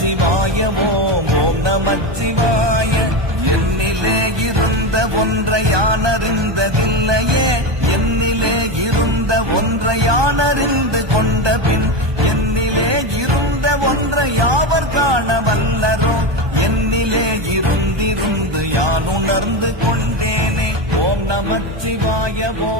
நமச்சிவாயம் ஓம் ஓம் நமச்சிவாய என்னிலே இருந்த ஒன்றை யான் அறிந்ததில்லையே என்னிலே இருந்த ஒன்றை யான் அறிந்து கொண்ட பின் என்னிலே இருந்த ஒன்றை யாவர் காண வல்லரோ என்னிலே இருந்திருந்து யான் உணர்ந்து கொண்டேனே. ஓம் நமச்சிவாய ஓம்